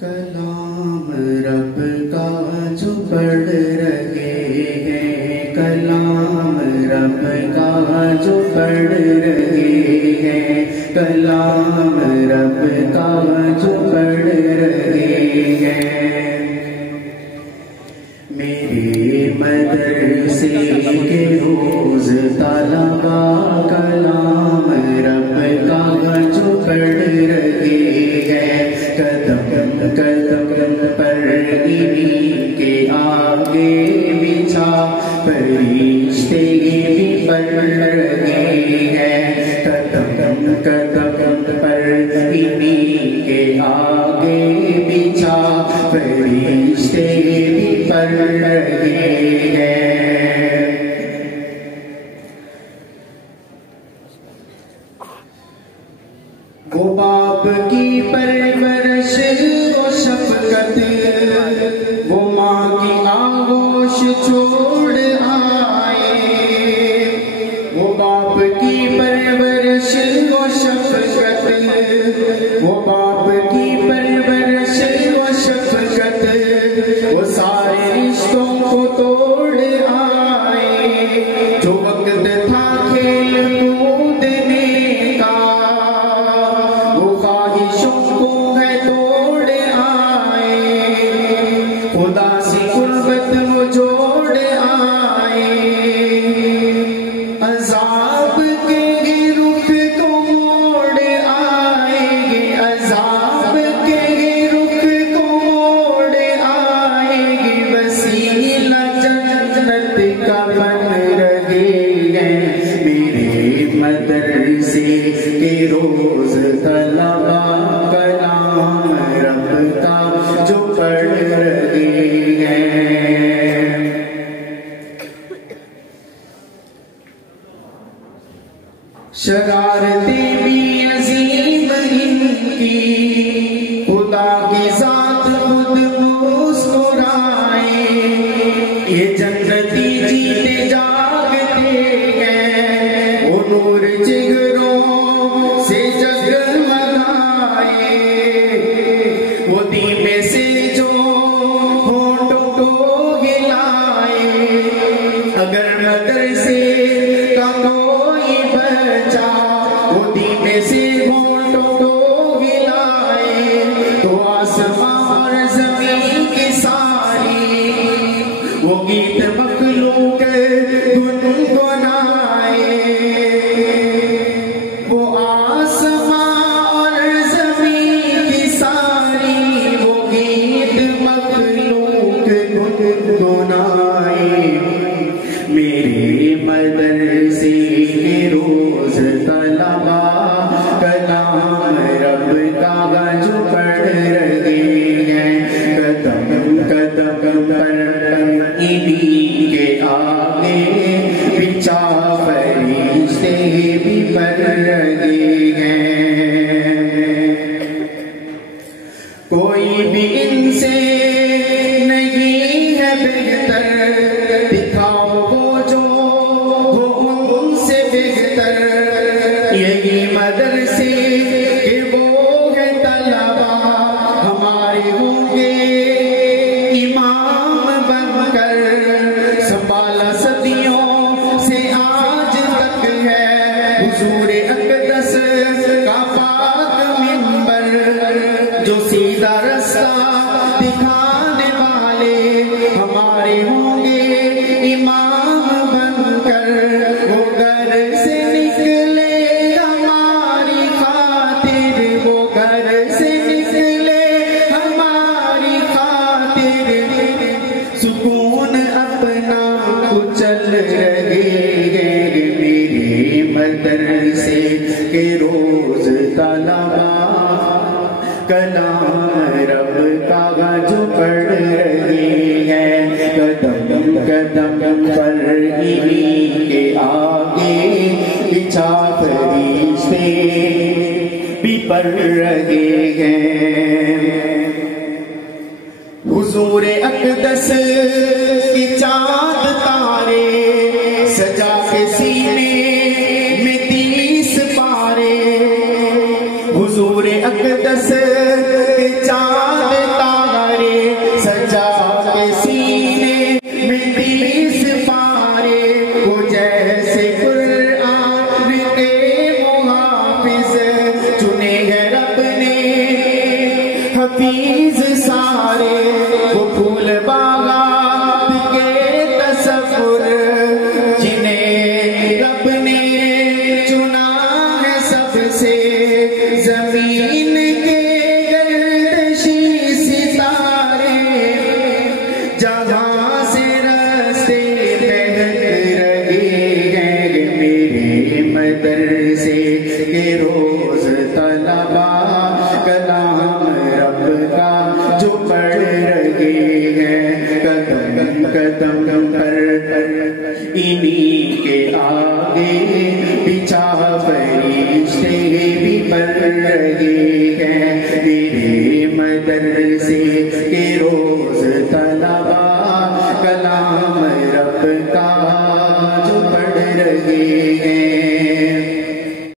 کلام رب کا جو پڑھ رہے ہیں، کلام رب کا جو پڑھ رہے ہیں، کلام رب کا جو پڑھ رہے ہیں، میرے مدرسے کے روز طلبا کلام رب کا جو پڑھ رہے ہیں، قدم قدم پر انہی کے آگے بچھا فرشتے بھی پڑھ رہے ہیں، قدم قدم پر انہی کے آگے بچھا فرشتے بھی پڑھ رہے ہیں۔ وہ باپ کی پرورش و شفقت، وہ ماں کی آغوش چھوڑ آئے، وہ باپ کی پرورش و شفقت، وہ باپ کی پرورش و شفقت، وہ سارے رشتوں کو توڑ آئے، جو وقت تھا کھیل کودنے کا وہ خواہشوں کو ہے توڑ آئے، خدا سے قربت وہ جوڑ آئے، عذاب کے رخ کو موڑ آئیں گے، عذاب کے رخ کو موڑ آئیں گے، وسیلہ جنت کا بن رہے ہیں، میرے مدرسے کے روز طلبا کلام رب کا جو پڑھ رہے ہیں۔ شرارتیں بھی عظیم ان کی، خدا کی ذات خود مسکرائے، یہ جنتی جیتے جاگتے ہیں، وہ نور جگروں سے جگمگائے، وہ دیمے سے جو ہونٹوں کو ہلائے، اگر مدرسے کا کوئی بچہ وہ دیمے سے ہونٹوں کو ہلائے، تو آسمان اور زمین کی ساری وہ گیت مخلوق گنگنائے، وہ آسمان اور زمین کی ساری وہ گیت مخلوق گنگنائے، میرے مدرسے کے روز طلبا کلام رب کا جو پڑھ رہے ہیں، قدم قدم پر انہی کے آگے بچھا فرشتے بھی پڑھ رہے ہیں، کوئی بھی ان سے نہیں ہے بہتر، دکھاؤ وہ جو وہ ان سے بہتر، یہی مدرسے کہ وہ ہے طلبا ہمارے ہوں گے امام بن کر، سنبھالا صدیوں سے آج تک ہے حضور اقدس کا پاک منبر، جو سیدھا رستہ دکھانے والے ہمارے ہوں گے امام بن کر، وہ گھر سے نکلے ہماری خاطر، وہ گھر سے نکلے ہماری خاطر، سکون اپنا کچل رہے ہیں، میرے مدرسے کے روز طلبا کلام رب کا جو پڑھ رہے ہیں، قدم قدم پر انہی کے آگے بچھا فرشتے بھی پڑھ رہے ہیں، حضور اقدس کی چاند تارے سجا کے سینے میں 30 پارے، حضور اقدس کے چاند حفیظ سارے وہ پھول باغات کے تصور جنہیں رب نے چنا ہے سب سے زمین کے گردشی ستارے جہاں سے راستے بہت رہے ہیں میرے مدرسے کے روز طلبا کلام رب کا جو پڑھ رہے ہیں قدم قدم پر انہی کے آگے پیچھا فرشتے بھی پڑھ رہے ہیں میرے مدرسے کے روز طلبا کلام رب کا جو پڑھ رہے ہیں